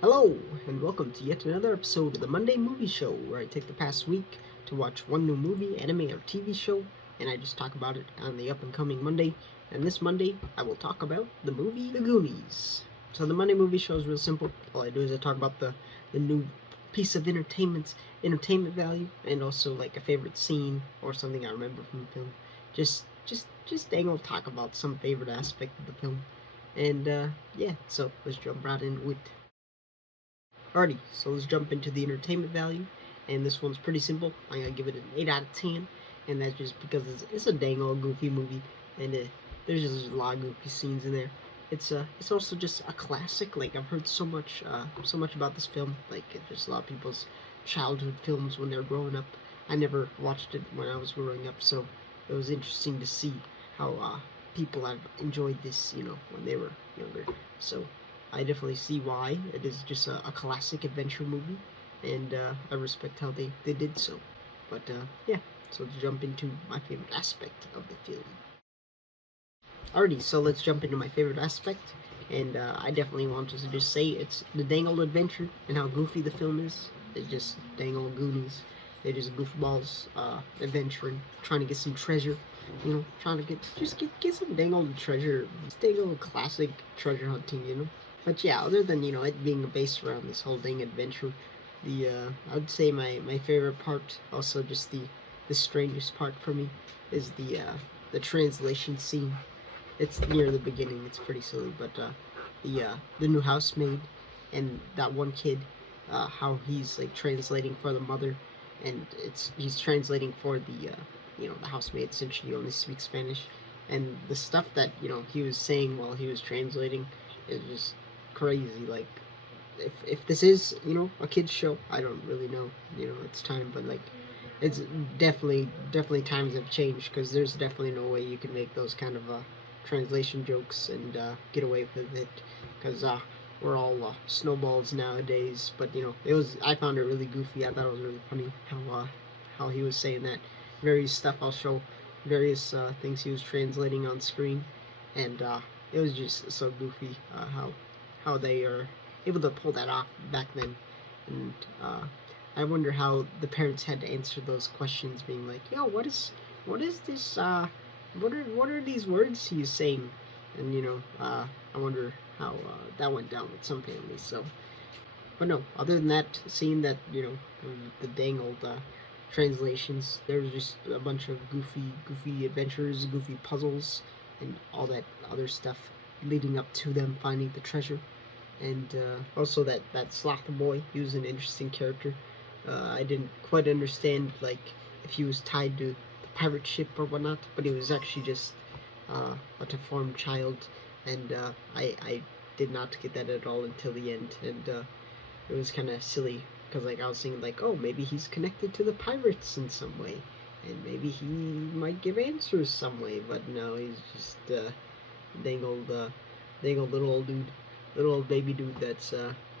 Hello, and welcome to yet another episode of the Monday Movie Show, where I take the past week to watch one new movie, anime, or TV show, and I just talk about it on the up and coming Monday. And this Monday, I will talk about the movie The Goonies. So the Monday Movie Show is real simple. All I do is I talk about the new piece of entertainment value, and also like a favorite scene or something I remember from the film. Just dang old talk about some favorite aspect of the film. And yeah, so let's jump right into it. Alrighty, so let's jump into the entertainment value. And this one's pretty simple. I'm gonna give it an 8 out of 10. And that's just because it's a dang old goofy movie. And there's just a lot of goofy scenes in there. It's also just a classic. Like, I've heard so much about this film. Like, there's a lot of people's childhood films when they're growing up. I never watched it when I was growing up, so it was interesting to see how people have enjoyed this, when they were younger. So I definitely see why. It is just a classic adventure movie, and I respect how they did so. But yeah, so let's jump into my favorite aspect of the film. Alrighty, so let's jump into my favorite aspect, and I definitely want to just say it's the dang old adventure and how goofy the film is. It's just dang old Goonies. They're just goofballs adventuring, trying to get some treasure. Trying to get some dang old treasure, dang old classic treasure hunting. But yeah, other than it being based around this whole dang adventure, the I'd say my favorite part, also just the strangest part for me, is the translation scene. It's near the beginning. It's pretty silly, but the new housemaid and that one kid, how he's like translating for the mother, and he's translating for the housemaid, since she only speaks Spanish, and the stuff that he was saying while he was translating is just crazy. Like, if this is a kids show, I don't really know, it's time, but like it's definitely times have changed, because there's definitely no way you can make those kind of translation jokes and get away with it, because we're all snowballs nowadays. But I found it really goofy. I thought it was really funny how he was saying that various stuff. I'll show various things he was translating on screen, and it was just so goofy how they are able to pull that off back then. And I wonder how the parents had to answer those questions, being like, "Yo, what is this? What are these words he's saying?" And I wonder how that went down with some families. So, but no, other than that, seeing that the dang old translations, there was just a bunch of goofy adventures, goofy puzzles, and all that other stuff leading up to them finding the treasure. And also that sloth boy, he was an interesting character. I didn't quite understand, like, if he was tied to the pirate ship or whatnot, but he was actually just a deformed child, and I did not get that at all until the end. And it was kind of silly, because like I was thinking, like, oh, maybe he's connected to the pirates in some way, and maybe he might give answers some way. But no, he's just dang old little old dude, little old baby dude that's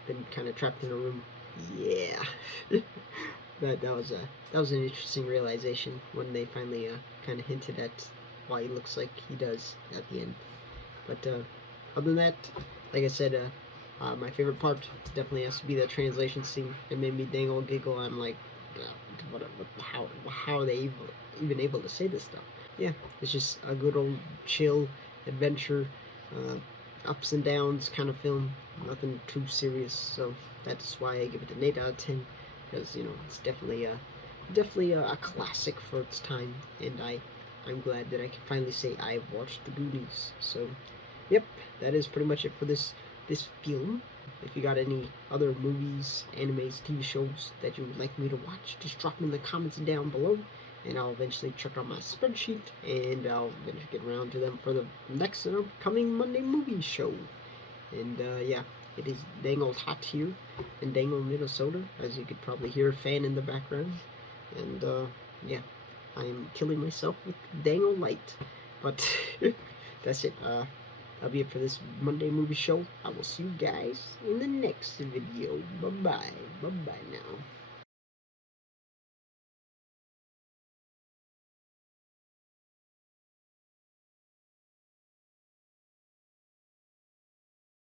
been kind of trapped in a room. Yeah. But that was an interesting realization when they finally kind of hinted at why he looks like he does at the end. But other than that, like I said, my favorite part definitely has to be that translation scene. It made me dang old giggle. I'm like, how are they even able to say this stuff? Yeah, it's just a good old chill adventure, ups and downs kind of film. Nothing too serious. So that's why I give it an 8 out of 10, because it's definitely a classic for its time, and I'm glad that I can finally say I've watched the Goonies. So, yep, that is pretty much it for this film. If you got any other movies, animes, TV shows that you would like me to watch, just drop them in the comments down below, and I'll eventually check out my spreadsheet, and I'll eventually get around to them for the next upcoming Monday movie show. And yeah, it is dang old hot here in dang old Minnesota, as you could probably hear a fan in the background. And yeah, I'm killing myself with dang old light. But that's it. That'll be it for this Monday movie show. I will see you guys in the next video. Bye bye. Bye bye now.